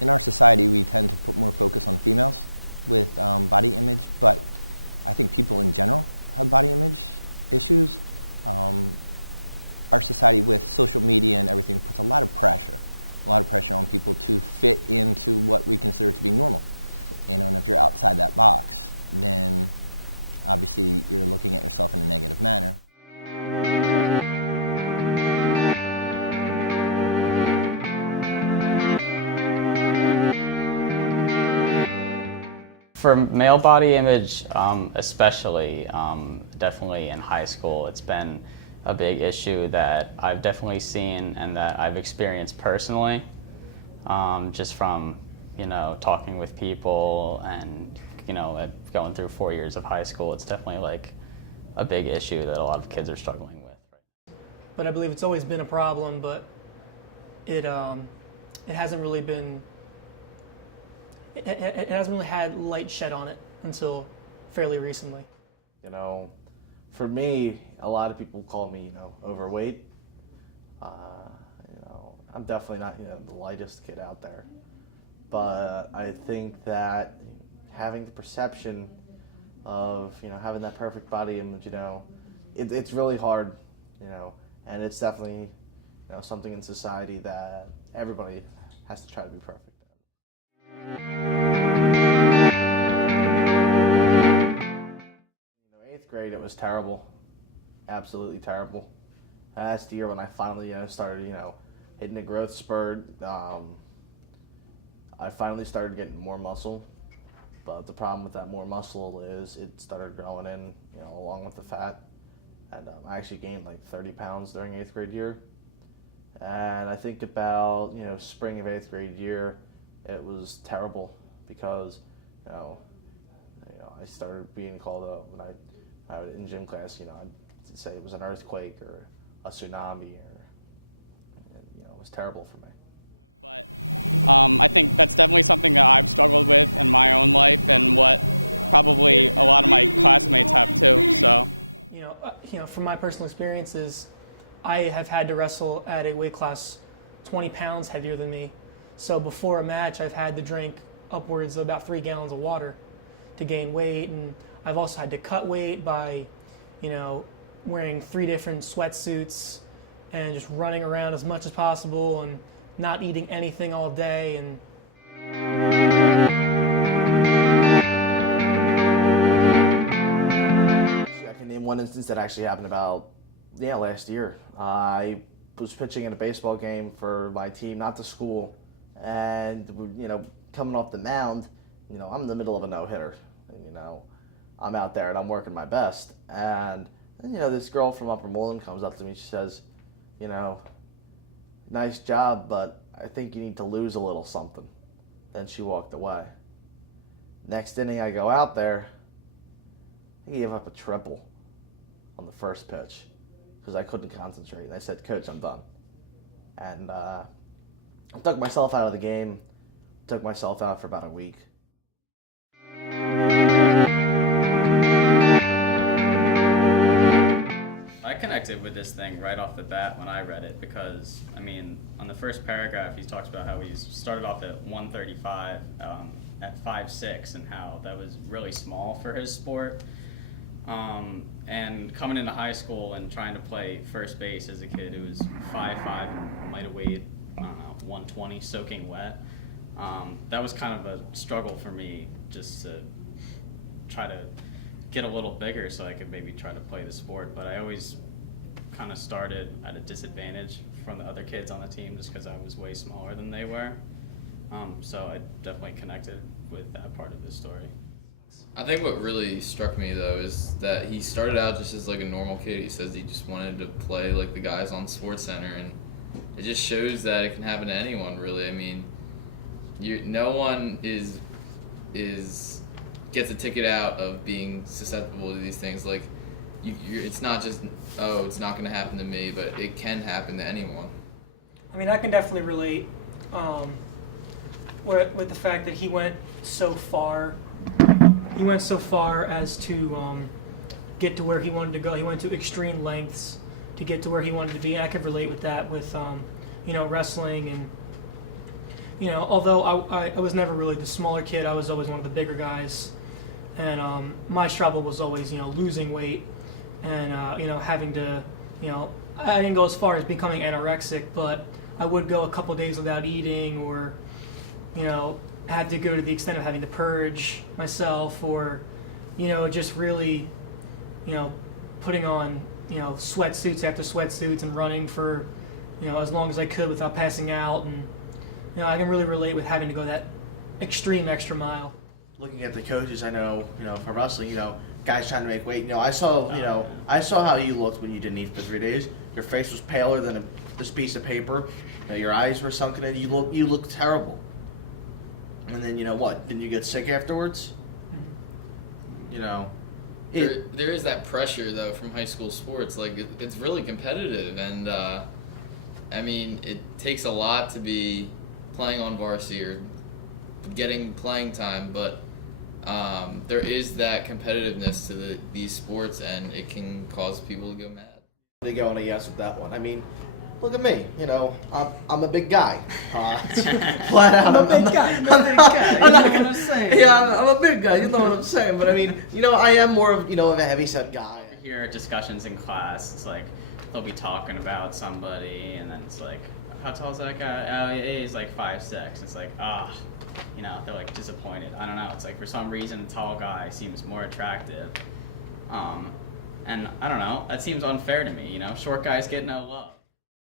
in our society, we tend to put more focus on females with body image, but I think people in general have body image issues. Our society with social media and everything puts a lot of pressure on people to fit into what we consider to be normal. You know, and if you're outside that box, then obviously you're looking at yourself in a negative manner. For male body image, especially, definitely in high school, it's been a big issue that I've definitely seen and that I've experienced personally, just from, you know, talking with people and, you know, going through 4 years of high school. It's definitely like a big issue that a lot of kids are struggling with. But I believe it's always been a problem, but it hasn't really been, it hasn't really had light shed on it until fairly recently. You know, for me, a lot of people call me, you know, overweight. You know, I'm definitely not, you know, the lightest kid out there. But I think that having the perception of, you know, having that perfect body image, you know, it's really hard, you know, and it's definitely, you know, something in society that everybody has to try to be perfect. You know, 8th grade, it was terrible, absolutely terrible. Last year when I finally, you know, started, you know, hitting a growth spurt, I finally started getting more muscle, but the problem with that more muscle is it started growing in, you know, along with the fat, and I actually gained like 30 pounds during 8th grade year. And I think about, you know, spring of 8th grade year, it was terrible because, you know, I started being called up when I was in gym class, you know, I'd say it was an earthquake or a tsunami, or, you know, it was terrible for me. But I think that's definitely something that I've struggled with in my own life, and what probably a lot of my classmates have too. So, you know, from my personal experiences, I have had to wrestle at a weight class 20 pounds heavier than me. So before a match, I've had to drink upwards of about 3 gallons of water to gain weight, and I've also had to cut weight by, you know, wearing 3 different sweatsuits and just running around as much as possible and not eating anything all day. And I can name one instance that actually happened about, yeah, last year. I was pitching in a baseball game for my team, not the school, and, you know, coming off the mound, you know, I'm in the middle of a no-hitter, and, you know, I'm out there and I'm working my best, and you know, this girl from Upper Moreland comes up to me. She says, you know, nice job, but I think you need to lose a little something. Then she walked away. Next inning, I go out there. I gave up a triple on the first pitch because I couldn't concentrate. And I said, Coach, I'm done. And I took myself out of the game, took myself out for about a week. I connected with this thing right off the bat when I read it because, I mean, on the first paragraph, he talks about how he started off at 135 at 5'6", and how that was really small for his sport. And coming into high school and trying to play first base as a kid who was 5'5" and might have weighed, I don't know, 120 soaking wet, that was kind of a struggle for me, just to try to get a little bigger so I could maybe try to play the sport. But I always kind of started at a disadvantage from the other kids on the team just because I was way smaller than they were. So I definitely connected with that part of the story. I think what really struck me though is that he started out just as like a normal kid. He says he just wanted to play like the guys on SportsCenter, and it just shows that it can happen to anyone really. I mean, no one gets a ticket out of being susceptible to these things. Like, it's not just, oh, it's not going to happen to me, but it can happen to anyone. I mean, I can definitely relate with the fact that he went so far. He went so far as to get to where he wanted to go. He went to extreme lengths to get to where he wanted to be. And I could relate with that with, you know, wrestling and you know, although I was never really the smaller kid, I was always one of the bigger guys. And my struggle was always, you know, losing weight and, you know, having to, you know, I didn't go as far as becoming anorexic, but I would go a couple days without eating, or, you know, had to go to the extent of having to purge myself, or, you know, just really, you know, putting on, you know, sweatsuits after sweatsuits and running for, you know, as long as I could without passing out. And, you know, I can really relate with having to go that extreme extra mile. Looking at the coaches, I know, you know, for wrestling, you know, guys trying to make weight. You know, I saw, you know, I saw how you looked when you didn't eat for 3 days. Your face was paler than this piece of paper. You know, your eyes were sunken in. You looked terrible. And then, you know what? Didn't you get sick afterwards? You know, There is that pressure though from high school sports. Like it's really competitive, and I mean it takes a lot to be playing on varsity or getting playing time, but there is that competitiveness to these sports, and it can cause people to go mad. they go on a yes with that one. I mean, look at me. You know, I'm a big guy. Flat out. I'm a big guy. I'm a big guy. I'm not gonna say. Yeah, I'm a big guy. You know what I'm saying. But I mean, you know, I am more of, you know, of a heavyset guy. You hear discussions in class. It's like they'll be talking about somebody, and then it's like, how tall is that guy? Oh, yeah, he's like 5'6". It's like, you know, they're like disappointed. I don't know. It's like for some reason, a tall guy seems more attractive. And I don't know. That seems unfair to me. You know, short guys get no love.